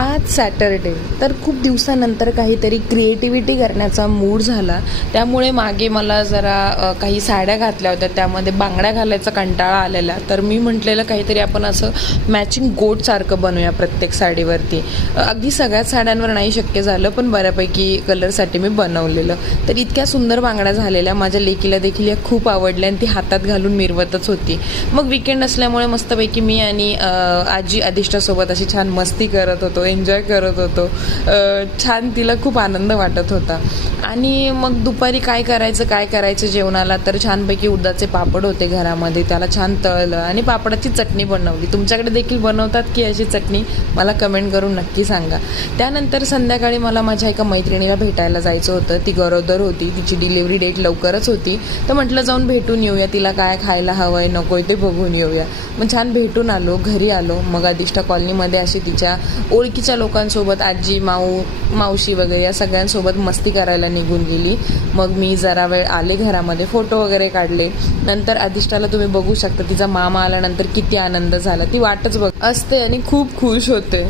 आज सॅटरडे, तर खूप दिवसानंतर काहीतरी क्रिएटिव्हिटी करण्याचा मूड झाला. त्यामुळे मागे मला जरा काही साड्या घातल्या होत्या, त्यामध्ये बांगड्या घालायचा कंटाळा आलेला. तर मी म्हटलेलं काहीतरी आपण असं मॅचिंग गोटसारखं बनवूया प्रत्येक साडीवरती. अगदी सगळ्याच साड्यांवर नाही शक्य झालं, पण बऱ्यापैकी कलरसाठी मी बनवलेलं. तर इतक्या सुंदर बांगड्या झालेल्या, माझ्या लेकीला देखील या खूप आवडल्या आणि ती हातात घालून मिरवतच होती. मग विकेंड असल्यामुळे मस्तपैकी मी आणि आजी अधिष्ठासोबत अशी छान मस्ती करत होतो, एन्जॉय करत होतो. छान तिला खूप आनंद वाटत होता. आणि मग दुपारी काय करायचं जेवणाला, तर छानपैकी उडदाचे पापड होते घरामध्ये, त्याला छान तळलं आणि पापडाची चटणी बनवली. तुमच्याकडे देखील बनवतात की अशी चटणी? मला कमेंट करून नक्की सांगा. त्यानंतर संध्याकाळी मला माझ्या एका मैत्रिणीला भेटायला जायचं होतं. ती गरोदर होती, तिची डिलिव्हरी डेट लवकरच होती. तर म्हटलं जाऊन भेटून येऊया, तिला काय खायला हवं आहे नको आहे ते बघून येऊया. मग छान भेटून आलो, घरी आलो. मग अधिष्ठा कॉलनीमध्ये अशी तिच्या ओळखीच्या लोकांसोबत, आजी मावशी वगैरे या सगळ्यांसोबत मस्ती करायला निघून गेली. मग मी जरा वेळ आले घरामध्ये, फोटो वगैरे काढले. नंतर अधिष्ठाला तुम्ही बघू शकता, तिचा मामा आल्यानंतर किती आनंद झाला. ती वाटच बघ असते आणि खूप खुश होते.